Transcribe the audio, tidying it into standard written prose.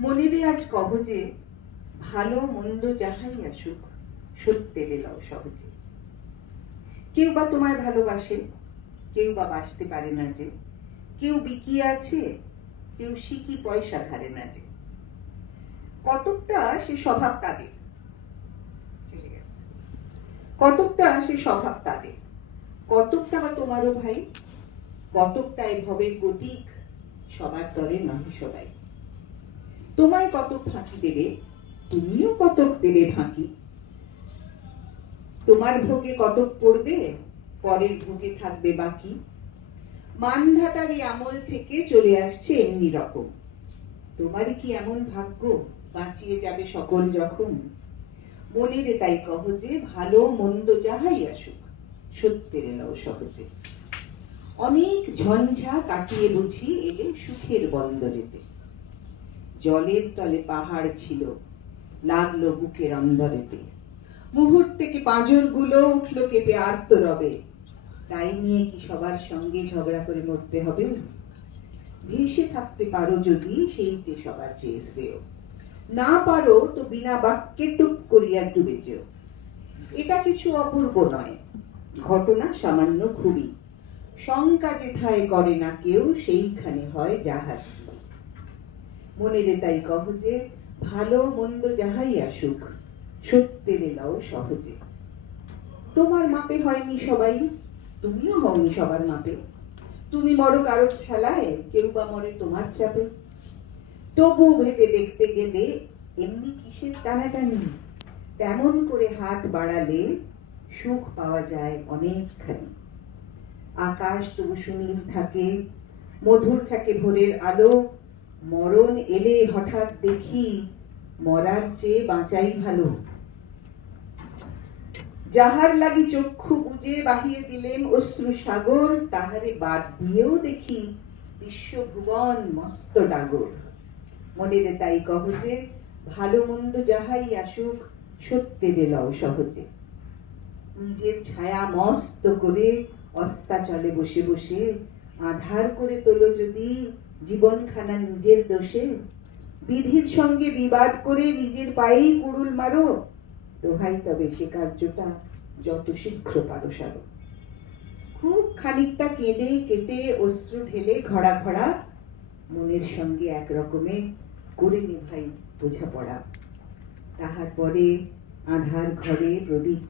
মনেরে আজ কহ যে ভালো মন্দ যাহাই আসুক সত্যেরে লও সহজে। কেউ বা তোমায় ভালোবাসে, কেউ বা বাসতে পারে না যে, কেউ বিকিয়ে আছে, কেউ সিকি পয়সা ধারে না যে। কতকটা সে স্বভাব তাদের, কতকটা সে স্বভাব তাদের, কতকটা বা তোমারও ভাই, কতকটা এ ভবের গতিক সবার তরে নহে সবাই। তোমায় কতক ফাঁকি দেবে, তুমিও কতক দেবে ফাঁকি। তোমার ভোগে কতক পড়বে, পরের ভোগে থাকবে বাকি। মানধাতারি আমল থেকে চলে আসছে এমনি রকম। তোমারই কি এমন ভাগ্য বাঁচিয়ে যাবে সকল যখন? মনেরে তাই কহ যে ভালো মন্দ যাহাই আসুক সত্যের লও সহজে। অনেক ঝঞ্ঝা কাটিয়ে বুঝি এলে সুখের বন্দরেতে। জলের তলে পাহাড় ছিল, লাগলো বুকের অন্দরেতে। মুহূর্তে পাঁজর গুলো উঠলো কেঁপে আর্তরবে। তাই নিয়ে কি সবার সঙ্গে ঝগড়া করে মরতে হবে? ভেসে থাকতে পারো যদি সেইতে সবার চেয়ে শ্রেয়। না পারো তো বিনা বাক্যে টুক করিয়া ডুবে যেও। এটা কিছু অপূর্ব নয়, ঘটনা সামান্য খুবই। শঙ্কা যেথায় করে না কেউ সেইখানে হয় জাহাজ। মনেরে তাই কহ যে ভালো মন্দ যাহাই আসুক সত্যেরে লও সহজে। তোমার মাপে হয়নি সবাই, তুমিও হওনি সবার মাপে। তুমি মরো কারো ঠেলায়, কেউ বা মরে তোমার চাপে। তবু ভেবে দেখতে গেলে এমনি কিসের টানাটানি? তেমন করে হাত বাড়ালে সুখ পাওয়া যায় অনেকখানি। আকাশ তবু সুনীল থাকে, মধুর থাকে ভোরের আলো। মরণ এলে হঠাৎ দেখি মরার চেয়ে বাঁচাই ভালো। যাহার লাগি চক্ষু বুজে বাহিয়ে দিলেন অশ্রু সাগর, তাহারে বাদ দিয়েও দেখি বিশ্বভুবন মস্ত ডাগর। মনেরে তাই কহ যে ভালো মন্দ যাহাই আসুক সত্যেরে লও সহজে। নিজের ছায়া মস্ত করে অস্তাচলে বসে বসে আধার করে তোলো যদি জীবনখানা নিজের দোষে। বিধির সঙ্গে বিবাদ করে নিজের পায়েই কুড়ুল মারো, দোহাই তবে সে কার্যটা যত শীঘ্র পারো সারো। খুব খানিকটা কেঁদে কেটে অশ্রু ঢেলে ঘড়া ঘড়া মনের সঙ্গে এক রকমে করে নে ভাই বোঝাপড়া। তাহার পরে আধার ঘরে প্রদীপ